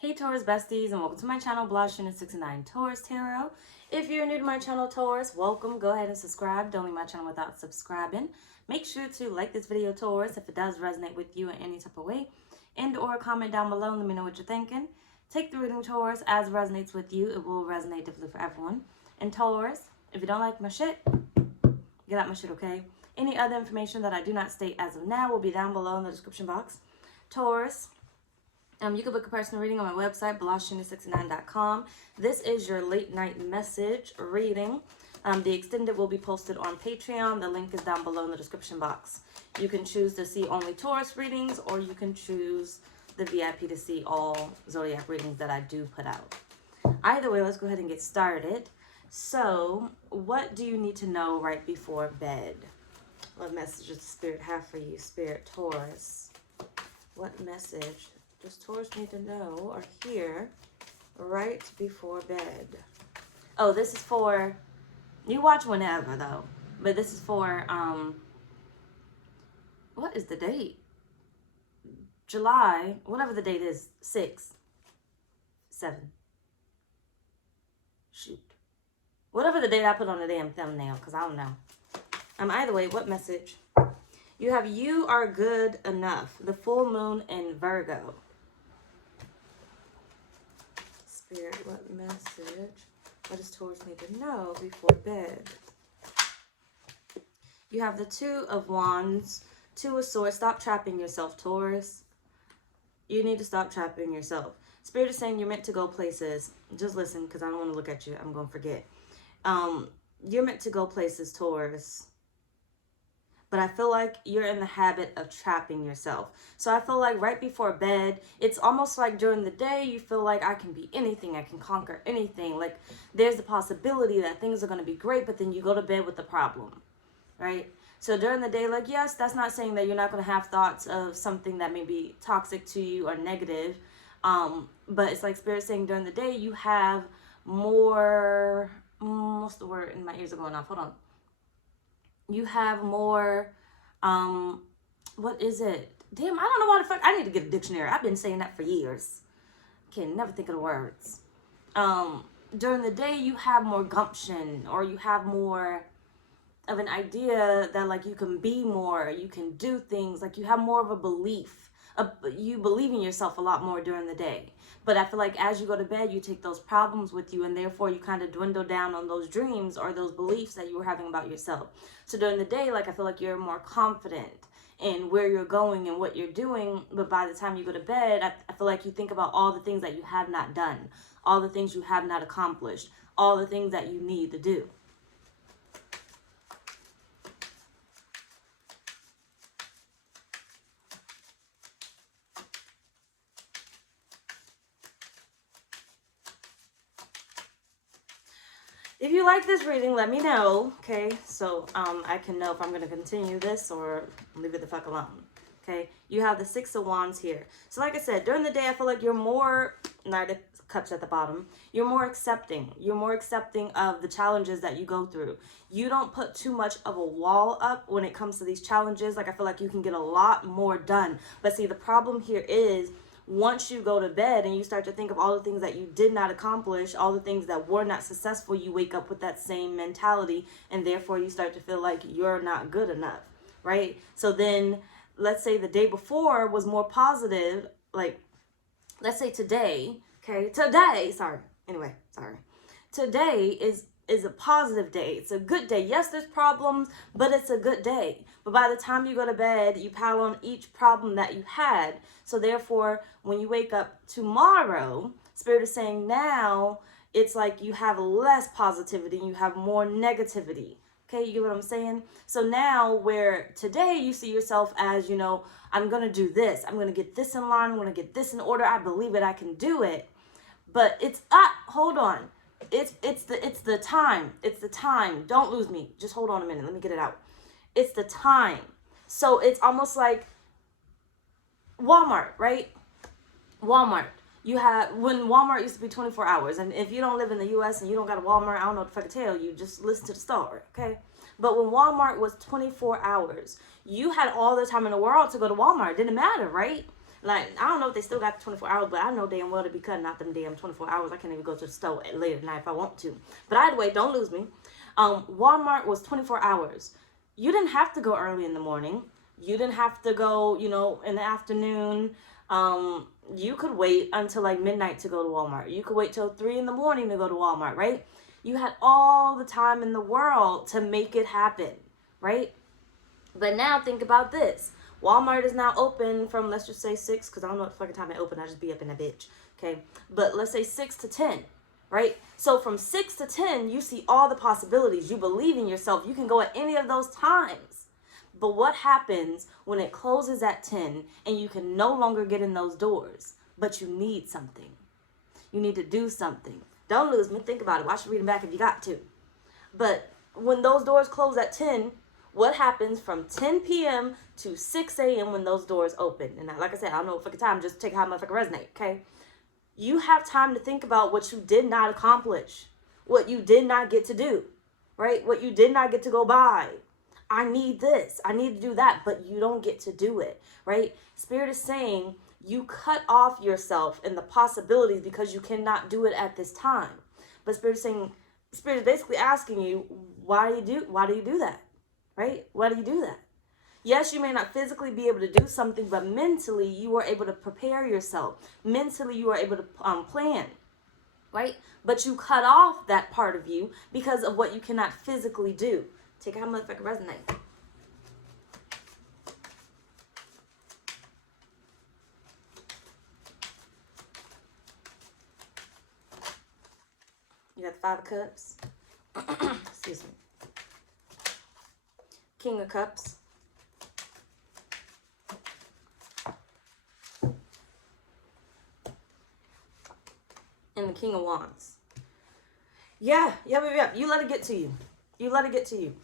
Hey Taurus besties, and welcome to my channel, blahscrystalsale Taurus Tarot. If you're new to my channel, Taurus, welcome. Go ahead and subscribe. Don't leave my channel without subscribing. Make sure to like this video, Taurus, if it does resonate with you in any type of way, and or comment down below and let me know what you're thinking. Take the reading, Taurus, as it resonates with you. It will resonate differently for everyone. And Taurus, if you don't like my shit, get out my shit, okay? Any other information that I do not state as of now will be down below in the description box. Taurus, you can book a personal reading on my website, blahscrystalsale.com. This is your late night message reading. The extended will be posted on Patreon. The link is down below in the description box. You can choose to see only Taurus readings, or you can choose the VIP to see all zodiac readings that I do put out. Either way, let's go ahead and get started. So, what do you need to know right before bed? What message does the Spirit have for you, Spirit Taurus? What message does Taurus need to know or hear right before bed? Oh, this is for, you watch whenever though, but this is for, what is the date? July, whatever the date is, 6, 7. Shoot. Whatever the date I put on the damn thumbnail, because I don't know. Either way, what message? You have you are good enough. The full moon in Virgo. Spirit, what message? What does Taurus need to know before bed? You have the Two of Wands, Two of Swords. Stop trapping yourself, Taurus. You need to stop trapping yourself. Spirit is saying you're meant to go places. Just listen, because I don't want to look at you. I'm going to forget. You're meant to go places, Taurus. But I feel like you're in the habit of trapping yourself. So I feel like right before bed, it's almost like during the day, you feel like I can be anything. I can conquer anything. Like there's the possibility that things are going to be great, but then you go to bed with the problem, right? So during the day, like, yes, that's not saying that you're not going to have thoughts of something that may be toxic to you or negative. But it's like Spirit saying during the day, you have more, what's the word? And my ears are going off. Hold on. You have more, what is it? Damn, I don't know why the fuck, I need to get a dictionary. I've been saying that for years. Can never think of the words. During the day, you have more gumption, or you have more of an idea that like you can be more, you can do things, like you have more of a belief. You believe in yourself a lot more during the day. But I feel like as you go to bed, you take those problems with you, and therefore you kind of dwindle down on those dreams or those beliefs that you were having about yourself. So during the day, like I feel like you're more confident in where you're going and what you're doing. But by the time you go to bed, I feel like you think about all the things that you have not done, all the things you have not accomplished, all the things that you need to do. If you like this reading, let me know, okay? So I can know if I'm going to continue this or leave it the fuck alone, okay? You have the Six of Wands here. So like I said, during the day, I feel like you're more, Knight of Cups at the bottom, you're more accepting. You're more accepting of the challenges that you go through. You don't put too much of a wall up when it comes to these challenges. Like I feel like you can get a lot more done. But see, the problem here is, once you go to bed and you start to think of all the things that you did not accomplish, all the things that were not successful, you wake up with that same mentality, and therefore you start to feel like you're not good enough, right? So then let's say the day before was more positive, like let's say today, okay? Today is a positive day. It's a good day. Yes, there's problems, but it's a good day. But by the time you go to bed, you pile on each problem that you had. So therefore, when you wake up tomorrow, Spirit is saying now it's like you have less positivity, you have more negativity. Okay, you get what I'm saying? So now where today you see yourself as, you know, I'm going to do this. I'm going to get this in line. I'm going to get this in order. I believe it. I can do it. But it's, hold on. It's the time. It's the time. Don't lose me. Just hold on a minute. Let me get it out. It's the time. So it's almost like Walmart, right? Walmart. You have, when Walmart used to be 24 hours, and if you don't live in the U.S. and you don't got a Walmart, I don't know what the fuck to tell you, just listen to the story, okay? But when Walmart was 24 hours, you had all the time in the world to go to Walmart. It didn't matter, right? Like, I don't know if they still got the 24 hours, but I know damn well to be cutting out them damn 24 hours. I can't even go to the store late at night if I want to. But either way, don't lose me. Walmart was 24 hours. You didn't have to go early in the morning. You didn't have to go, you know, in the afternoon. You could wait until like midnight to go to Walmart. You could wait till 3 in the morning to go to Walmart, right? You had all the time in the world to make it happen, right? But now think about this. Walmart is now open from, let's just say 6, because I don't know what fucking time it open. I just be up in that bitch, okay? But let's say 6 to 10, right? So from 6 to 10, you see all the possibilities. You believe in yourself. You can go at any of those times. But what happens when it closes at 10 and you can no longer get in those doors, but you need something? You need to do something. Don't lose me. Think about it. Watch the reading back if you got to. But when those doors close at 10, what happens from 10 p.m. to 6 a.m. when those doors open? And like I said, I don't know what fucking time. Just take how motherfucker resonate, okay? You have time to think about what you did not accomplish, what you did not get to do, right? What you did not get to go buy. I need this. I need to do that, but you don't get to do it, right? Spirit is saying you cut off yourself and the possibilities because you cannot do it at this time. But Spirit is saying, Spirit is basically asking you, why do you do that? Right? Why do you do that? Yes, you may not physically be able to do something, but mentally you are able to prepare yourself. Mentally you are able to plan, right? But you cut off that part of you because of what you cannot physically do. Take how much I can resonate. You got the 5 of Cups. Excuse me. King of Cups. And the King of Wands. Yeah. You let it get to you. You let it get to you.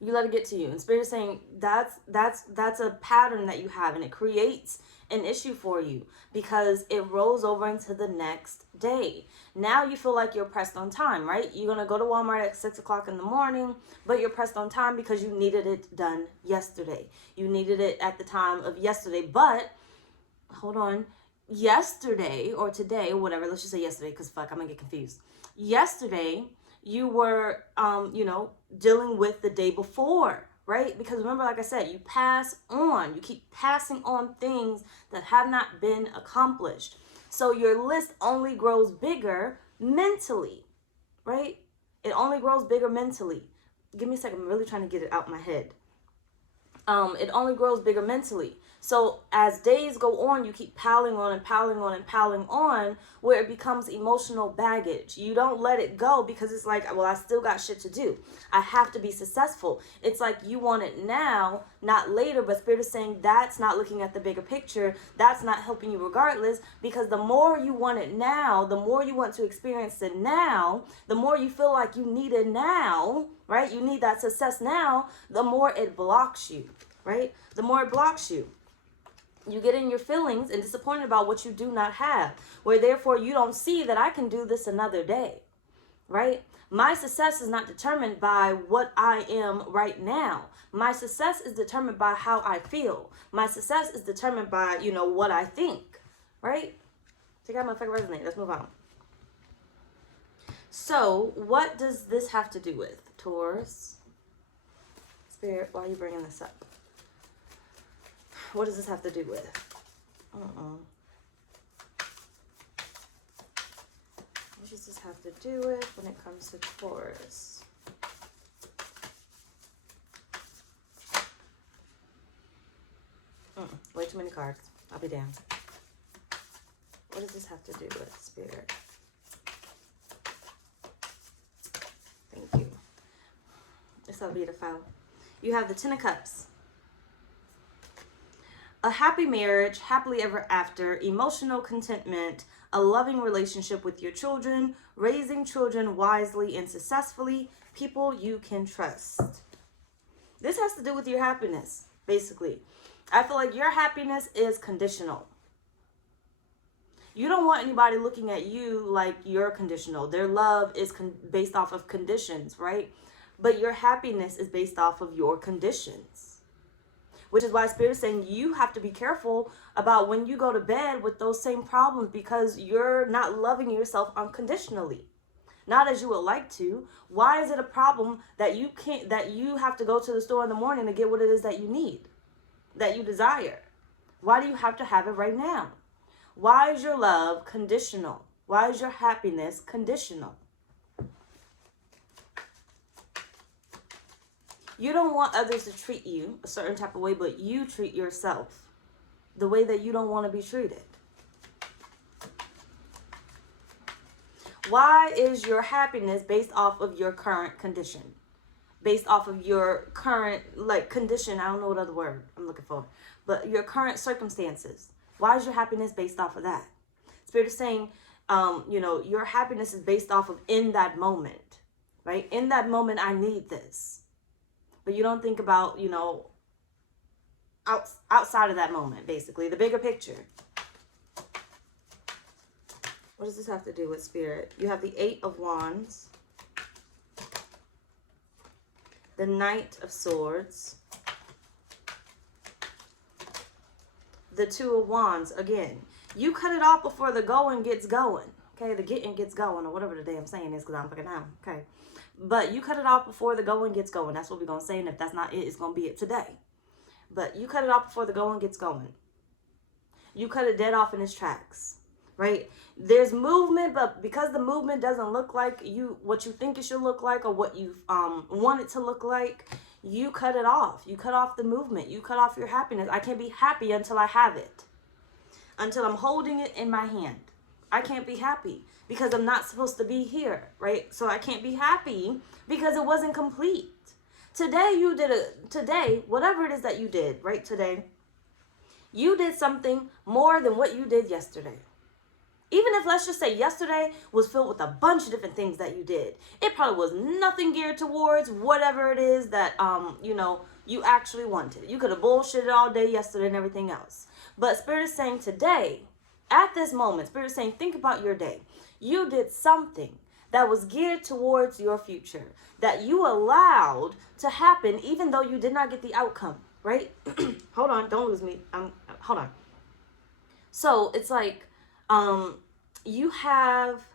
You let it get to you. And Spirit is saying that's a pattern that you have, and it creates an issue for you because it rolls over into the next day. Now you feel like you're pressed on time, right? You're going to go to Walmart at 6 o'clock in the morning, but you're pressed on time because you needed it done yesterday. You needed it at the time of yesterday, but hold on. Yesterday or today or whatever, let's just say yesterday because fuck, I'm going to get confused. Yesterday, you were, dealing with the day before, right? Because remember, like I said, you pass on. You keep passing on things that have not been accomplished. So your list only grows bigger mentally, right? It only grows bigger mentally. Give me a second. I'm really trying to get it out my head. It only grows bigger mentally. So as days go on, you keep piling on and piling on and piling on, where it becomes emotional baggage. You don't let it go because it's like, well, I still got shit to do. I have to be successful. It's like you want it now, not later, but Spirit is saying that's not looking at the bigger picture. That's not helping you regardless, because the more you want it now, the more you want to experience it now, the more you feel like you need it now, right? You need that success now, the more it blocks you, right? The more it blocks you. You get in your feelings and disappointed about what you do not have, where therefore you don't see that I can do this another day, right? My success is not determined by what I am right now. My success is determined by how I feel. My success is determined by, what I think, right? Take out my fucking resonate. Let's move on. So what does this have to do with, Taurus? Spirit, why are you bringing this up? What does this have to do with? What does this have to do with when it comes to Taurus? Way too many cards. I'll be damned. What does this have to do with, Spirit? Thank you. It's so beautiful. You have the 10 of Cups. A happy marriage, happily ever after, emotional contentment, a loving relationship with your children, raising children wisely and successfully, people you can trust. This has to do with your happiness, basically. I feel like your happiness is conditional. You don't want anybody looking at you like you're conditional. Their love is based off of conditions, right? But your happiness is based off of your conditions. which is why Spirit is saying you have to be careful about when you go to bed with those same problems, because you're not loving yourself unconditionally. Not as you would like to. Why is it a problem that you can't, that you have to go to the store in the morning to get what it is that you need, that you desire? Why do you have to have it right now? Why is your love conditional? Why is your happiness conditional? You don't want others to treat you a certain type of way, but you treat yourself the way that you don't want to be treated. Why is your happiness based off of your current condition? Based off of your current, like, condition. I don't know what other word I'm looking for. But your current circumstances. Why is your happiness based off of that? Spirit is saying, your happiness is based off of in that moment. Right? In that moment, I need this. But you don't think about, outside of that moment, basically. The bigger picture. What does this have to do with Spirit? You have the 8 of Wands. The Knight of Swords. The 2 of Wands. Again, you cut it off before the going gets going. Okay, the getting gets going, or whatever the damn saying is, because I'm fucking out. Okay. But you cut it off before the going gets going. That's what we're going to say. And if that's not it, it's going to be it today. But you cut it off before the going gets going. You cut it dead off in its tracks. Right? There's movement, but because the movement doesn't look like what you think it should look like, or what you want it to look like, you cut it off. You cut off the movement. You cut off your happiness. I can't be happy until I have it. Until I'm holding it in my hand. I can't be happy because I'm not supposed to be here, right? So I can't be happy because it wasn't complete. Today, whatever it is that you did, right? Today, you did something more than what you did yesterday. Even if, let's just say, yesterday was filled with a bunch of different things that you did. It probably was nothing geared towards whatever it is that, you actually wanted. You could have bullshitted all day yesterday and everything else. But Spirit is saying today, at this moment, Spirit is saying, think about your day. You did something that was geared towards your future, that you allowed to happen even though you did not get the outcome, right? Hold on, don't lose me. Hold on. So it's like, you have,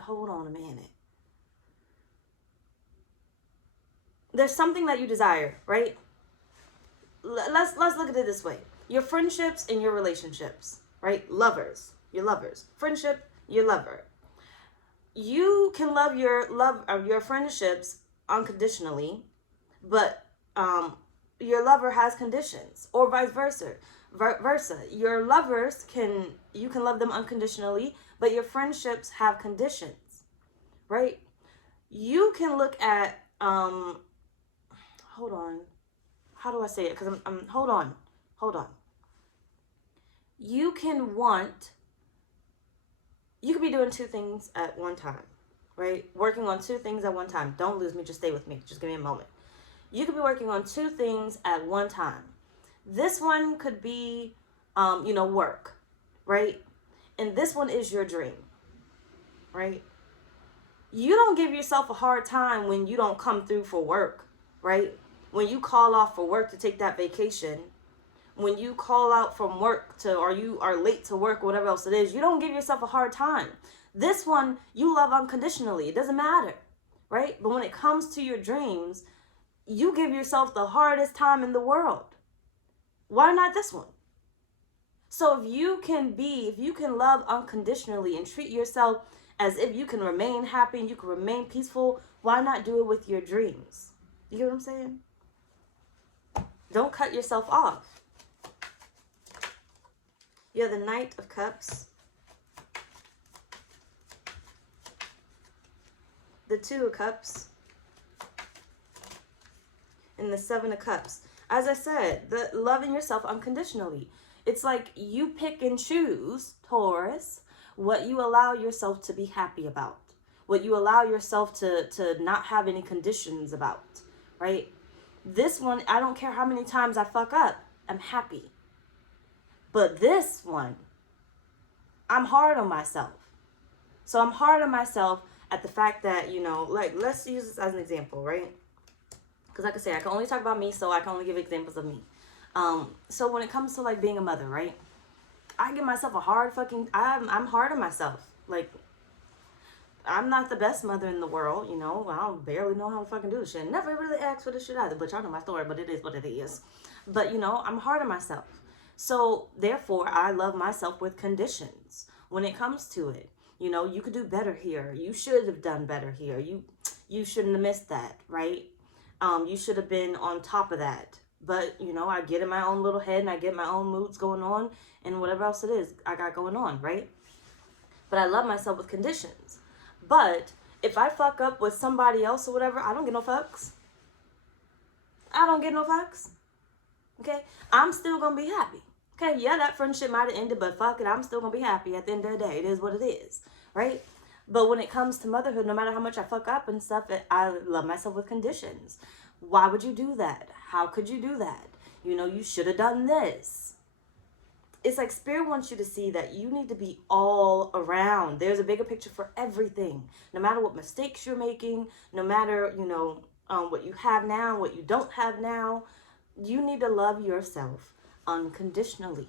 hold on a minute. There's something that you desire, right? Let's look at it this way. Your friendships and your relationships, right? Lovers, your lovers. Friendship, your lover. You can love your friendships unconditionally, but your lover has conditions, or vice versa. Your lovers you can love them unconditionally, but your friendships have conditions, right? You can look at hold on, how do I say it? Because I'm hold on. You can be doing 2 things at one time, right? Working on 2 things at one time. Don't lose me, just stay with me, just give me a moment. You could be working on 2 things at one time. This one could be, work, right? And this one is your dream, right? You don't give yourself a hard time when you don't come through for work, right? When you call off for work to take that vacation, when you call out from work or you are late to work, whatever else it is, you don't give yourself a hard time. This one, you love unconditionally. It doesn't matter, right? But when it comes to your dreams, you give yourself the hardest time in the world. Why not this one? So if you can love unconditionally and treat yourself as if you can remain happy and you can remain peaceful, why not do it with your dreams? You get what I'm saying? Don't cut yourself off. You have the Knight of Cups, the 2 of Cups, and the 7 of Cups. As I said, loving yourself unconditionally. It's like you pick and choose, Taurus, what you allow yourself to be happy about, what you allow yourself to not have any conditions about, right? This one, I don't care how many times I fuck up, I'm happy. But this one, I'm hard on myself. So I'm hard on myself at the fact that, let's use this as an example, right? Because like I say, I can only talk about me, so I can only give examples of me. So when it comes to like being a mother, right? I give myself a hard fucking, I'm hard on myself. Like, I'm not the best mother in the world, you know. I don't barely know how to fucking do this shit. Never really asked for this shit either, but y'all know my story, but it is what it is. But, you know, I'm hard on myself. So, therefore, I love myself with conditions when it comes to it. You know, you could do better here. You should have done better here. You shouldn't have missed that, right? You should have been on top of that. But, you know, I get in my own little head and I get my own moods going on and whatever else it is I got going on, right? But I love myself with conditions. But if I fuck up with somebody else or whatever, I don't get no fucks. I don't get no fucks. Okay? I'm still going to be happy. Okay? Yeah, that friendship might have ended, but fuck it, I'm still going to be happy at the end of the day. It is what it is. Right? But when it comes to motherhood, no matter how much I fuck up and stuff, I love myself with conditions. Why would you do that? How could you do that? You know, you should have done this. It's like Spirit wants you to see that you need to be all around. There's a bigger picture for everything. No matter what mistakes you're making, no matter, you know, what you have now, what you don't have now, you need to love yourself unconditionally,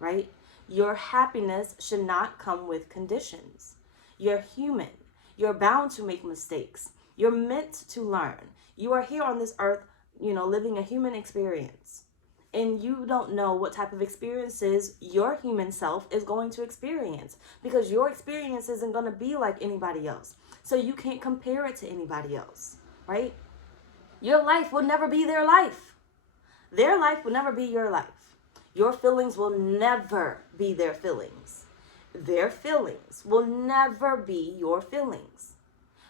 right? Your happiness should not come with conditions. You're human. You're bound to make mistakes. You're meant to learn. You are here on this earth, you know, living a human experience. And you don't know what type of experiences your human self is going to experience, because your experience isn't going to be like anybody else. So you can't compare it to anybody else, right? Your life will never be their life. Their life will never be your life. Your feelings will never be their feelings. Their feelings will never be your feelings.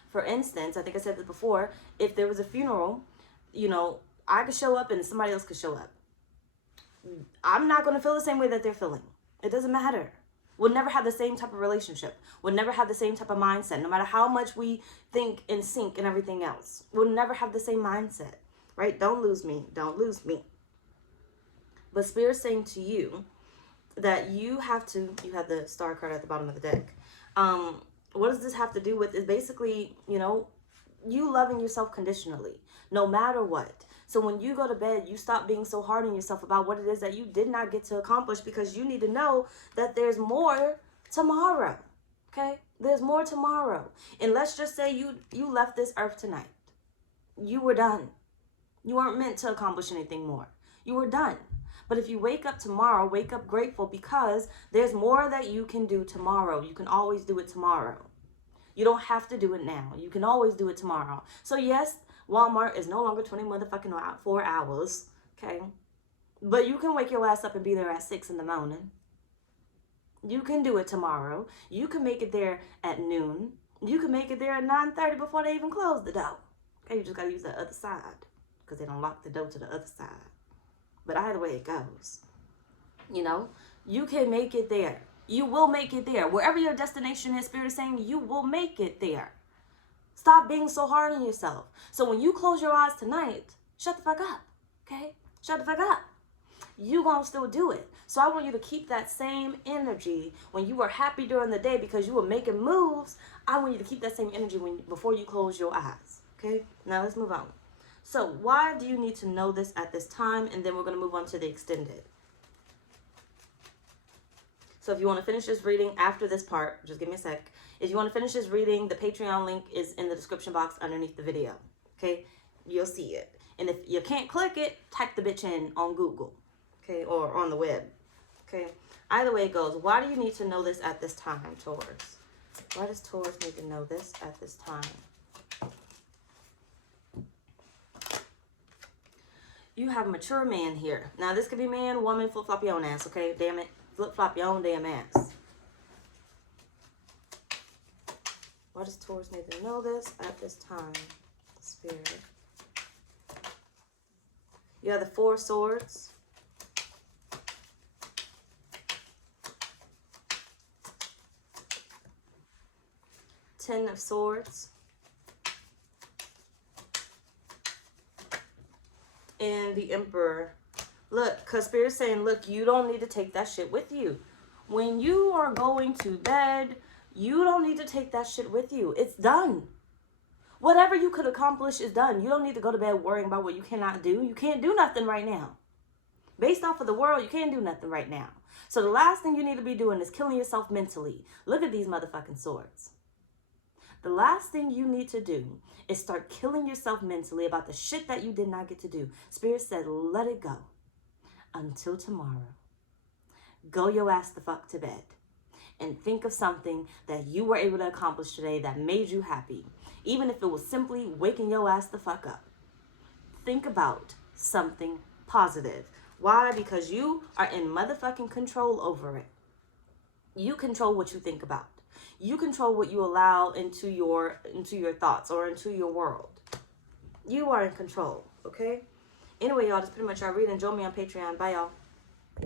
For instance, I think I said this before, if there was a funeral, you know, I could show up and somebody else could show up. I'm not going to feel the same way that they're feeling. It doesn't matter. We'll never have the same type of relationship. We'll never have the same type of mindset. No matter how much we think in sync and everything else, we'll never have the same mindset, right? Don't lose me. Don't lose me. But Spirit's saying to you that you have the star card at the bottom of the deck. What does this have to do with? Is basically, you know, you loving yourself conditionally, no matter what. So when you go to bed, you stop being so hard on yourself about what it is that you did not get to accomplish, because you need to know that there's more tomorrow. Okay? There's more tomorrow. And let's just say you left this earth tonight. You were done. You weren't meant to accomplish anything more. You were done. But if you wake up tomorrow, wake up grateful, because there's more that you can do tomorrow. You can always do it tomorrow. You don't have to do it now. You can always do it tomorrow. So yes, Walmart is no longer 4 hours, okay? But you can wake your ass up and be there at 6 in the morning. You can do it tomorrow. You can make it there at noon. You can make it there at 9:30 before they even close the door. Okay, you just got to use the other side, because they don't lock the door to the other side. But either way it goes, you know, you can make it there. You will make it there. Wherever your destination is, Spirit is saying you will make it there. Stop being so hard on yourself. So when you close your eyes tonight, shut the fuck up, okay? Shut the fuck up. You gonna still do it. So I want you to keep that same energy when you were happy during the day because you were making moves. I want you to keep that same energy before you close your eyes, okay? Now let's move on. So why do you need to know this at this time? And then we're going to move on to the extended. So if you want to finish this reading after this part, just give me a sec. If you want to finish this reading, the Patreon link is in the description box underneath the video. Okay? You'll see it. And if you can't click it, type the bitch in on Google. Okay? Or on the web. Okay? Either way it goes. Why do you need to know this at this time, Taurus? Why does Taurus need to know this at this time? You have a mature man here. Now, this could be man, woman, flip-flop your own ass, okay? Damn it. Flip-flop your own damn ass. Why does Taurus need to know this at this time? Spirit. You have the 4 swords. Ten of swords. And the Emperor. Look, because Spirit's saying, look, you don't need to take that shit with you. When you are going to bed, you don't need to take that shit with you. It's done. Whatever you could accomplish is done. You don't need to go to bed worrying about what you cannot do. You can't do nothing right now. Based off of the world, you can't do nothing right now. So the last thing you need to be doing is killing yourself mentally. Look at these motherfucking swords. The last thing you need to do is start killing yourself mentally about the shit that you did not get to do. Spirit said, let it go until tomorrow. Go your ass the fuck to bed and think of something that you were able to accomplish today that made you happy. Even if it was simply waking your ass the fuck up. Think about something positive. Why? Because you are in motherfucking control over it. You control what you think about. You control what you allow into your thoughts or into your world. You are in control, okay? Anyway, y'all, that's pretty much our reading. Join me on Patreon. Bye, y'all.